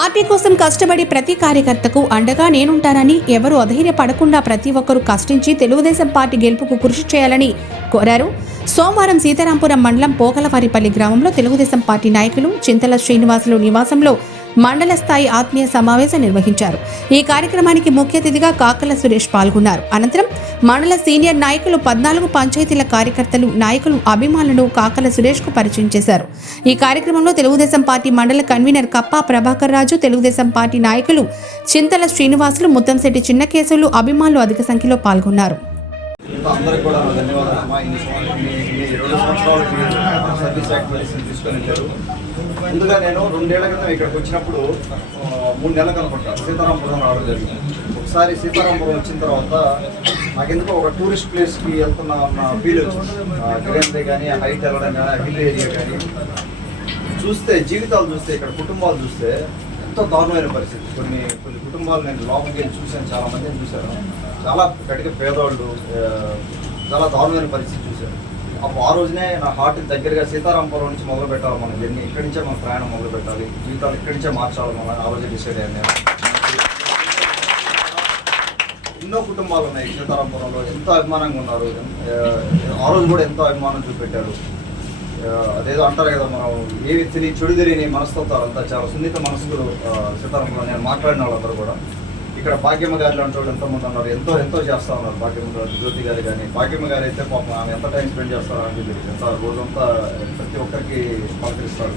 Party కోసం కష్టపడి ప్రతి కార్యకర్తకు అండగా నేనుంటానని ఎవరు అధైర్యపడకుండా ప్రతి ఒక్కరూ కష్టించి తెలుగుదేశం పార్టీ గెలుపుకు కృషి చేయాలని కోరారు. సోమవారం సీతారాంపురం మండలం పోకలవారిపల్లి గ్రామంలో తెలుగుదేశం పార్టీ నాయకులు చింతల శ్రీనివాసులు నివాసంలో మండల స్థాయి ఆత్మీయ సమావేశం నిర్వహించారు. ఈ కార్యక్రమానికి ముఖ్య అతిథిగా కాకల సురేష్ పాల్గొన్నారు. అనంతరం మండల సీనియర్ నాయకులు పద్నాలుగు పంచాయతీల కార్యకర్తలు నాయకులు అభిమానులు కాకల సురేష్కు పరిచయం చేశారు. ఈ కార్యక్రమంలో తెలుగుదేశం పార్టీ మండల కన్వీనర్ కప్పా ప్రభాకర్ రాజు తెలుగుదేశం పార్టీ నాయకులు చింతల శ్రీనివాసులు ముత్తంశెట్టి చిన్నకేశవులు అభిమానులు అధిక సంఖ్యలో పాల్గొన్నారు. అందరికి కూడా ధన్యవాదాలు. సంవత్సరాలు సర్వీస్ తీసుకొని ముందుగా నేను రెండేళ్ళ క్రితం ఇక్కడికి వచ్చినప్పుడు మూడు నెలలు కనుకుంటా సీతారాంపురం రావడం జరిగింది. ఒకసారి సీతారాంపురం వచ్చిన తర్వాత నాకెందుకో ఒక టూరిస్ట్ ప్లేస్కి వెళ్తున్న ఉన్న ఫీల్ వచ్చింది. గ్రీనరీ కానీ ఆ హైట్ వెళ్ళడం కానీ హిల్ ఏరియా కానీ చూస్తే జీవితాలు చూస్తే ఇక్కడ కుటుంబాలు చూస్తే ఎంతో దారుణమైన పరిస్థితి. కొన్ని కొన్ని కుటుంబాలు నేను లోపలికి వెళ్ళి చూశాను. చాలా మందిని చూశాను. చాలా గట్టిగా పేదవాళ్ళు చాలా దారుణమైన పరిస్థితి చూశాను అప్పుడు ఆ రోజునే నా హార్ట్ దగ్గరగా సీతారాంపురం నుంచి మొదలు పెట్టాలి మనం జర్నీ ఇక్కడి నుంచే మన ప్రయాణం మొదలు పెట్టాలి. జీవితాలు ఇక్కడి నుంచే మార్చాలి మనం ఆ రోజు డిసైడ్ అయ్యాను నేను. ఎన్నో కుటుంబాలు ఉన్నాయి సీతారాంపురంలో ఎంతో అభిమానంగా ఉన్నారు. ఆ, రోజు కూడా ఎంతో అభిమానం చూపెట్టారు. అదేదో అంటారు కదా మనం ఏవి తెలియ చెడు తెలియని మనస్తత్వాలు అంతా చాలా సున్నిత మనసులు సీతారాంపురం నేను మాట్లాడిన వాళ్ళందరూ కూడా. ఇక్కడ భాగ్యమ్మ గారు లాంటి వాళ్ళు ఎంతోమంది ఉన్నారు. ఎంతో ఎంతో చేస్తా ఉన్నారు భాగ్యమ్మ గారు జ్యోతి గారు కానీ భాగ్యమ్మ గారు అయితే పాపం ఆమె ఎంత టైం స్పెండ్ చేస్తారో ఆమెకి తెలియదు ఎంత రోజంతా ప్రతి ఒక్కరికి పలకరిస్తారు.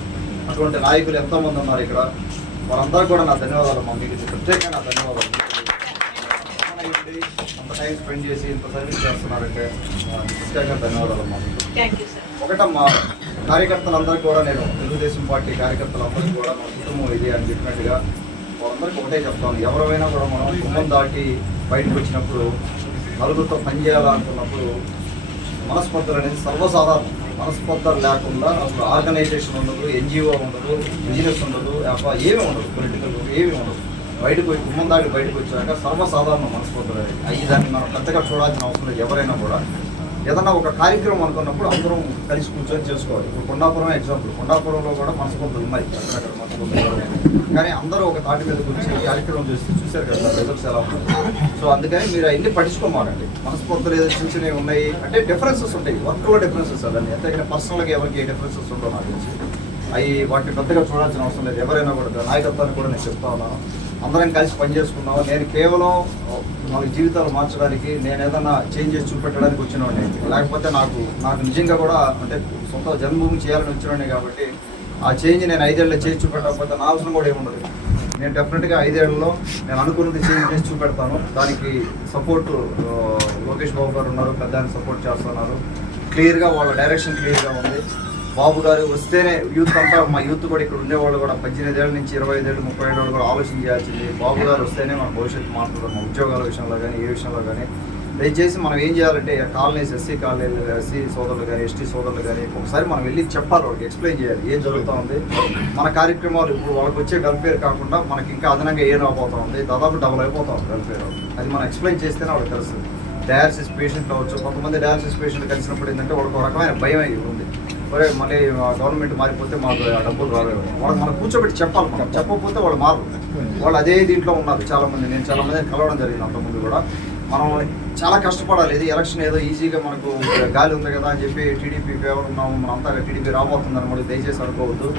అటువంటి నాయకులు ఎంతోమంది ఉన్నారు ఇక్కడ. వారందరూ కూడా నా ధన్యవాదాలు మా మీకు ప్రత్యేకంగా నా ధన్యవాదాలు. అంత టైం స్పెండ్ చేసి ఇంత సర్వీస్ చేస్తున్నారంటే ప్రత్యేకంగా ధన్యవాదాలు అమ్మా. మీకు థ్యాంక్ యూ సార్ ఒకటమ్మా కార్యకర్తలందరికీ కూడా నేను తెలుగుదేశం పార్టీ కార్యకర్తలందరికీ కూడా మన కుటుంబం ఇది అని చెప్పినట్టుగా వాళ్ళందరికీ ఒకటే చెప్తాను. ఎవరైనా కూడా మనం కుటుంబం దాటి బయటకు వచ్చినప్పుడు నలుగురితో పనిచేయాలనుకున్నప్పుడు మనస్పర్ధలు అనేది సర్వసాధారణం. మనస్పర్ధలు లేకుండా అసలు ఆర్గనైజేషన్ ఉండదు ఎన్జిఓ ఉండదు బిజినెస్ ఉండదు అబ్బా ఏమీ ఉండదు. పొలిటికల్ ఏమీ ఉండదు. బయటకు వచ్చి కుమ్మం దాటి బయటకు వచ్చాక సర్వసాధారణ మనస్పర్ధలు అనేది. అవి దాన్ని మనం పెద్దగా చూడాల్సిన అవసరం లేదు ఎవరైనా కూడా. ఏదన్నా ఒక కార్యక్రమం అనుకున్నప్పుడు అందరం కలిసి కూర్చొని చేసుకోవాలి. ఇప్పుడు కొండాపురం ఎగ్జాంపుల్. కొండాపురంలో కూడా మనస్పర్ధలు ఉన్నాయి అక్కడక్కడ. కానీ అందరూ ఒక తాటి మీద కూర్చొని కార్యక్రమం చేసి చూశారు కదా రిజల్ట్స్ ఎలా ఉన్నాయి? సో అందుకని మీరు అవన్నీ పట్టించుకోమారండి మనస్ఫూర్తులు ఏదో చిన్న చిన్నవి ఉన్నాయి. అంటే డిఫరెన్సెస్ ఉంటాయి. వర్క్లో డిఫరెన్సెస్ అదండి. అంతేగాని పర్సనల్గా ఎవరికి ఏ డిఫరెన్సెస్ ఉండవు నాకు తెలిసి. అవి వాటిని పెద్దగా చూడాల్సిన అవసరం లేదు. ఎవరైనా కూడా నాయకత్వాన్ని కూడా నేను చెప్తా ఉన్నాను అందరం కలిసి పనిచేసుకున్నాం నేను కేవలం మన జీవితాలు మార్చడానికి నేను ఏదన్నా చేంజెస్ చూపెట్టడానికి వచ్చినవాడిని. లేకపోతే నాకు నాకు నిజంగా కూడా అంటే సొంత జన్మభూమి చేయాలని వచ్చినవాడిని కాబట్టి ఆ చేంజ్ నేను ఐదేళ్ళలో చేసి చూపెట్టకపోతే నా అవసరం కూడా ఏముండదు. నేను డెఫినెట్గా ఐదేళ్ళలో నేను అనుకున్నది చేంజ్ చేసి చూపెడతాను. దానికి సపోర్ట్ లోకేష్ బాబు గారు ఉన్నారు పెద్ద సపోర్ట్ చేస్తున్నారు. క్లియర్గా వాళ్ళ డైరెక్షన్ క్లియర్గా ఉంది. బాబు గారు వస్తేనే యూత్ అంతా మా యూత్ కూడా ఇక్కడ ఉండేవాళ్ళు కూడా పద్దెనిమిది ఏళ్ళ నుంచి ఇరవై ఐదు ఏళ్ళు ముప్పై ఏళ్ళు కూడా ఆలోచన చేయాల్సింది. బాబు గారు వస్తేనే మన భవిష్యత్తు మారుతుంది మన ఉద్యోగాల విషయంలో కానీ ఏ విషయంలో కానీ. దయచేసి మనం ఏం చేయాలంటే కాలనీస్ ఎస్సీ కాలనీలు ఎస్సీ సోదరులు కానీ ఎస్టీ సోదరులు కానీ ఒకసారి మనం వెళ్ళి చెప్పాలి వాళ్ళకి ఎక్స్ప్లెయిన్ చేయాలి ఏం జరుగుతూ ఉంది. మన కార్యక్రమాలు ఇప్పుడు వాళ్ళకి వచ్చే వెల్ఫేర్ కాకుండా మనకి ఇంకా అదనంగా ఏం రాబోతా ఉంది దాదాపు డబుల్ అయిపోతా ఉంది వెల్ఫేర్. అది మనం ఎక్స్ప్లెయిన్ చేస్తేనే వాళ్ళకి తెలుస్తుంది. డయాలసిస్ పేషెంట్ కావచ్చు కొంతమంది డయాలసిస్ పేషెంట్ కలిసినప్పుడు ఏంటంటే వాళ్ళకి ఒక రకమైన భయం అయి ఉంది. మళ్ళీ గవర్నమెంట్ మారిపోతే మాకు ఆ డబ్బులు రాలేదు. వాళ్ళకి మనం కూర్చోబెట్టి చెప్పాలి మనం. చెప్పకపోతే వాళ్ళు మారు వాళ్ళు అదే దీంట్లో ఉన్నారు చాలామంది నేను చాలా మంది కలవడం జరిగింది అంతకుముందు కూడా. మనం చాలా కష్టపడాలి. ఇది ఎలక్షన్ ఏదో ఈజీగా మనకు గాలి ఉంది కదా అని చెప్పి టీడీపీ ఫేవర్ ఉన్నాము. మనం అంతా టీడీపీ రాబోతుందని మనం దయచేసి అనుకోవద్దు.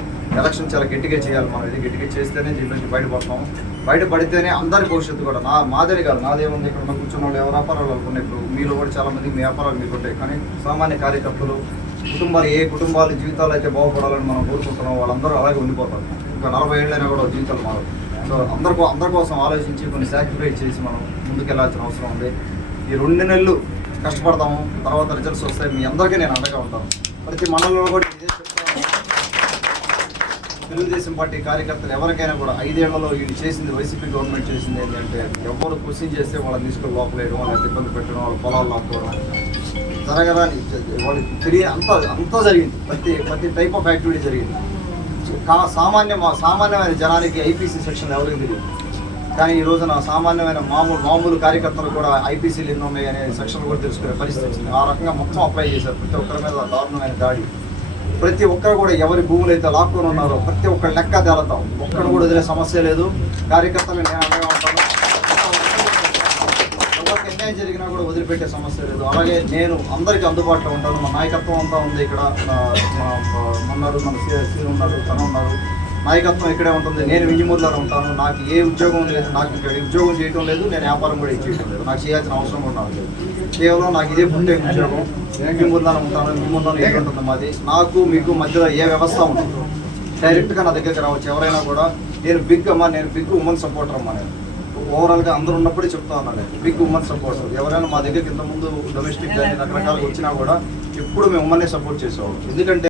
ఎలక్షన్ చాలా గట్టిగా చేయాలి. మనం ఇది గట్టిగా చేస్తేనే దీని నుంచి బయటపడతాము. బయటపడితేనే అందరి భవిష్యత్తు కూడా నా మాదిరి కాదు. నాదేముంది? ఇక్కడ ఉన్న కూర్చున్న వాళ్ళు ఎవరు వ్యాపారాలు అనుకున్నాయి ఇప్పుడు మీలో కూడా చాలామంది మీ వ్యాపారాలు మీకుంటాయి. కానీ సామాన్య కార్యకర్తలు కుటుంబాలు ఏ కుటుంబాల జీవితాలు అయితే బాగుపడాలని మనం కోరుకుంటున్నాం వాళ్ళందరూ అలాగే ఉండిపోతారు. ఇంకా నలభై ఏళ్ళైనా కూడా జీవితాలు మారు సో అందరి అందరి కోసం ఆలోచించి కొన్ని సాక్రిఫైస్ చేసి మనం ముందుకెళ్ళాల్సిన అవసరం ఉంది. ఈ రెండు నెలలు కష్టపడతాము తర్వాత రిజల్ట్స్ వస్తాయి. మీ అందరికీ నేను అండగా ఉంటాను. ప్రతి మండలంలో కూడా తెలుగుదేశం పార్టీ కార్యకర్తలు ఎవరికైనా కూడా ఐదేళ్ళలో వీళ్ళు చేసింది వైసీపీ గవర్నమెంట్ చేసింది ఏంటంటే ఎవరు కృషి చేస్తే వాళ్ళని తీసుకొని లోపలేయడం వాళ్ళని ఇబ్బంది పెట్టడం వాళ్ళ పొలాలు లాక్కోవడం జరగదని వాళ్ళకి తెలియ అంత అంతా జరిగింది. ప్రతి ప్రతి టైప్ ఆఫ్ యాక్టివిటీ జరిగింది. కా- సామాన్య మా- సామాన్యమైన జనానికి ఐపీసీ సెక్షన్ ఎవరికి తెలియదు. కానీ ఈ రోజున సామాన్యమైన మామూలు మామూలు కార్యకర్తలు కూడా ఐపీసీలు ఎన్నో ఉన్నాయి అనే సెక్షన్ కూడా తెలుసుకునే పరిస్థితి వచ్చింది. ఆ రకంగా మొత్తం అప్లై చేశారు. ప్రతి ఒక్కరి మీద దారుణమైన దాడి. ప్రతి ఒక్కరు కూడా ఎవరి భూములు అయితే లాక్కొని ఉన్నారో ప్రతి ఒక్కరు లెక్క తేలతాం. ఒక్కడు కూడా వదిలే సమస్య లేదు. కార్యకర్తలు నేను అండగా ఉంటాను ఎవరికి అన్యాయం జరిగినా కూడా వదిలిపెట్టే సమస్య లేదు. అలాగే నేను అందరికీ అందుబాటులో ఉంటాను. మా నాయకత్వం అంతా ఉంది ఇక్కడ. ఉన్నారు మన సీ- ఉన్నారు తను ఉన్నారు. నాయకత్వం ఇక్కడే ఉంటుంది. నేను వింజమూరులో ఉంటాను. నాకు ఏ ఉద్యోగం లేదు. నాకు ఇక్కడ ఉద్యోగం చేయటం లేదు. నేను వ్యాపారం కూడా ఇచ్చేయడం లేదు. నాకు చేయాల్సిన అవసరం కూడా నాకు లేదు. కేవలం నాకు ఇదే పుట్టే ఉద్యోగం. వింజమూరులోనే ఉంటాను. వింజమూరులోనే ఏడు ఉంటుంది మాది. నాకు మీకు మధ్యలో ఏ వ్యవస్థ ఉంటుంది డైరెక్ట్గా నా దగ్గరికి రావచ్చు. ఎవరైనా కూడా నేను బిగ్ అమ్మా నేను బిగ్ ఉమెన్ సపోర్టర్ అమ్మా నేను. ఓవరాల్గా అందరూ ఉన్నప్పుడే చెప్తా ఉన్నాను బిగ్ ఉమెన్ సపోర్ట్ ఎవరైనా మా దగ్గరికి ఇంతకుముందు డొమెస్టిక్ కానీ రకరకాలుగా వచ్చినా కూడా ఎప్పుడు మేము ఉమ్మనే సపోర్ట్ చేసేవాళ్ళం. ఎందుకంటే